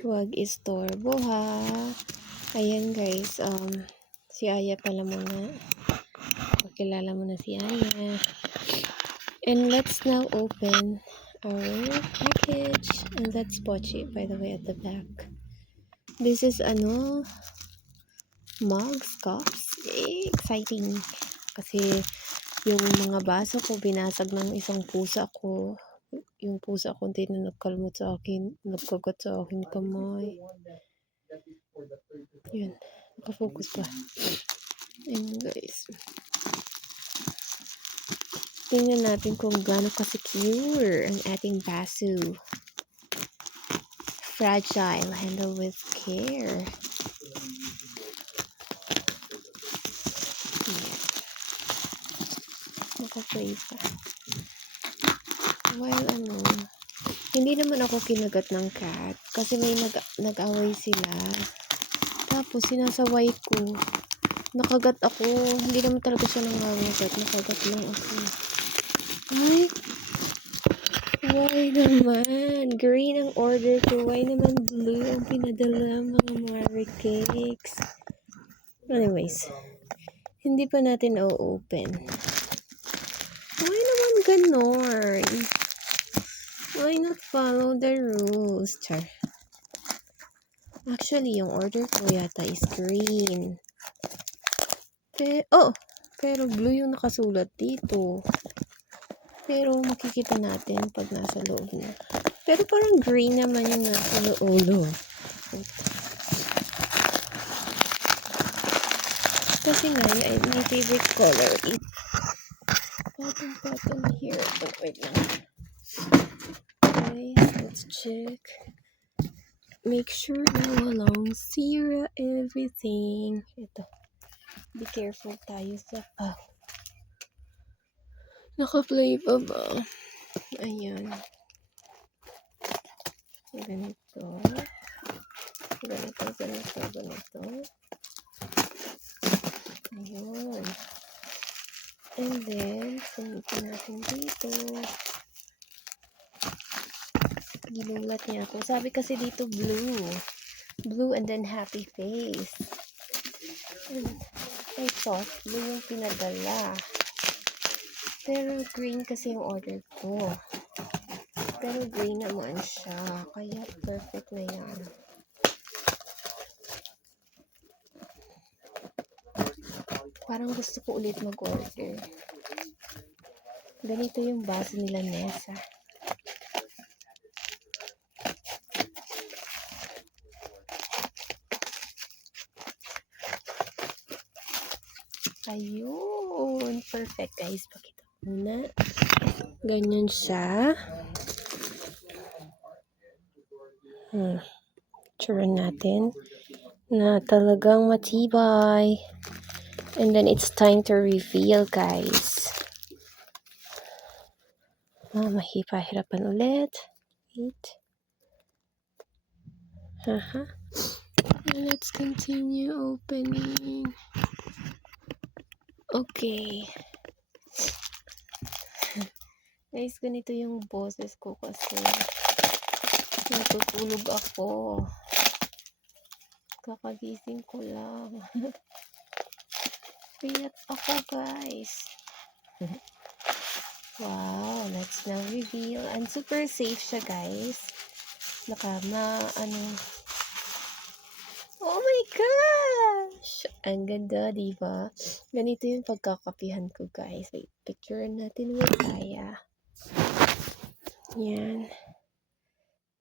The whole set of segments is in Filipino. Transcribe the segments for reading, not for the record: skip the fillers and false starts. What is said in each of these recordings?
Huwag istorbo ha. Ayan guys, si Aya pala muna. Pakilala mo na si Aya. And let's now open our package. And that's Pochi, by the way, at the back. This is mugs, cups. Exciting. Kasi yung mga baso ko, binasag ng isang pusa ko. Yung pusa ko din na nagkalmot sa akin, nagkagat sa akin kamay. Yun, nakafocus pa. Ayun guys. Tingnan natin kung gaano ka-secure ang ating baso. Fragile, handle with care. Yeah. Naka-play pa. While hindi naman ako kinagat ng cat kasi may nag-away sila. Tapos sinasaway ko. Nakagat ako. Hindi naman talaga siya nangangagat. Nakagat lang ako. Ay! Why naman? Green ang order ko. Why naman blue ang pinadala mga Mari Cakes? Anyways. Hindi pa natin o-open. Why naman ganon? Why not follow the rules? Char. Actually, yung order ko yata is green. Pero blue yung nakasulat dito. Pero makikita natin pag nasa loob na. Pero parang green naman yung nasa loob. Kasi nga, my favorite color is cotton here. Oh, wait lang. Guys, let's check. Make sure na walang sira everything. Ito. Be careful tayo sa... Naka-play pa ba? Ayan. Ganito. Ayan. And then, sumitin natin dito. Ginulat niya ako. Sabi kasi dito blue. Blue and then happy face. And I thought blue yung pinadala. Pero green kasi yung order ko. Pero green naman siya. Kaya perfect na yan. Parang gusto ko ulit mag-order. Ganito yung baso nila Nessa. Ayun. Perfect guys. Pakita muna. Ganyan siya. Tsura natin na talagang matibay. And then it's time to reveal guys. Mahirapan ulit. Wait. Let's continue opening. Okay. Guys, ganito yung boses ko kasi natutulog ako. Kakagising ko lang. Piyat ako guys. Wow, let's now reveal. And super safe siya guys. Oh my gosh! Ang ganda, diba? Ganito yung pagkakapihan ko guys. Wait, picture natin with Aya. Yan.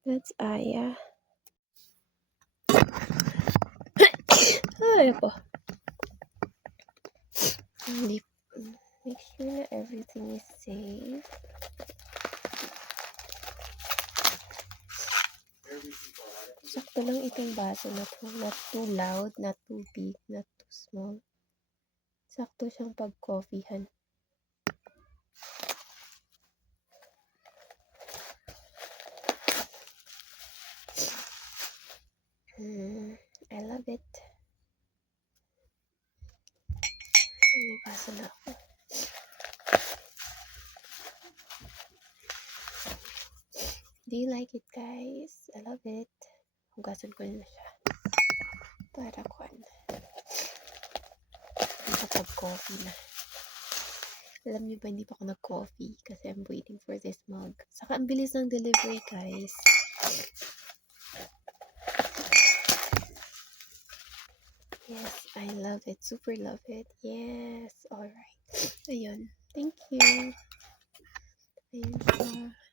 That's Aya. Ay po. Make sure na everything is safe. Sakto lang itong baso na to. Not too loud, not too big, not too small. Sakto siyang pag-coffeehan. I love it. May baso na ako. Do you like it guys? I love it. Hugasan ko na siya. Para makapag-coffee na. Alam niyo ba, hindi pa ako nag-coffee kasi I'm waiting for this mug. Saka ang bilis ng delivery, guys. Yes, I love it. Super love it. Yes. Alright. Ayun. Thank you. Ayun siya.